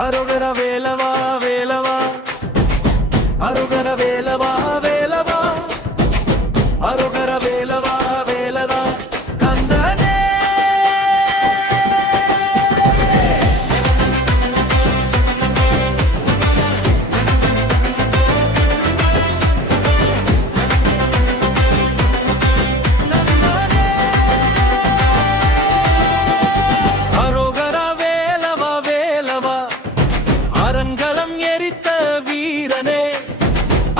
அரோகர வேலவா வேலவா, அரோகர வேலவா வேலவா, அரோகர வேலவா வேலவா கந்தனே. அரோகர வேலவா வேலவா, அரண்களம் எரித்த வீரனே,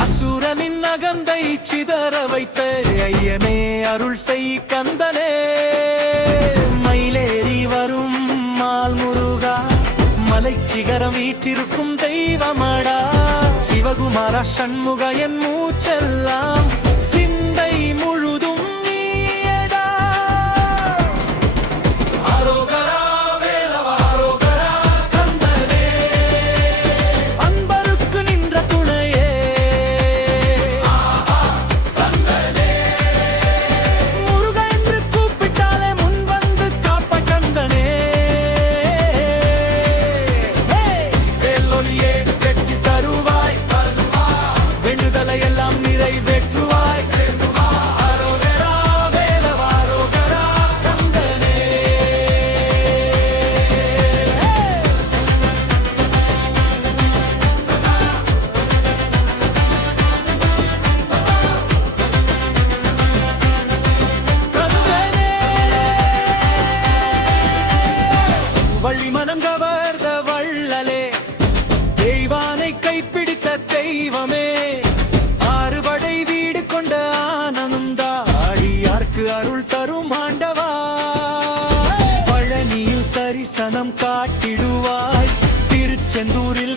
அசுரனின் நகந்தை சிதற வைத்த ஐயனே, அருள் செய் கந்தனே. மயிலேறி வரும் மால் முருகா, மலை சிகரம் வீற்றிருக்கும் தெய்வமடா, சிவகுமார சண்முக என் மூச்செல்லாம் சிந்தை முழுதும் நீயடா. அரோகரா வேலவா அரோகரா கந்தனே, அன்பருக்கு நின்ற துணையே கந்தனே. முருகா என்று கூப்பிட்டாலே முன் வந்து காப்ப கந்தனே. வேலொலியே வெற்றி தருவாய், வேண்டுதலை எல்லாம் நிறைவேற்றுவாய். அரோகரா வேலவா அரோகரா கந்தனே. வள்ளி மனம் கவர்ந்த வள்ளலே, தெய்வானை கைப்பிடித்த தெய்வமே, ஆறுபடை வீடு கொண்ட ஆனந்தா, அடியார்க்கு அருள் தரும் ஆண்டவா. பழனியில் தரிசனம் காட்டிடுவாய், திருச்செந்தூரில்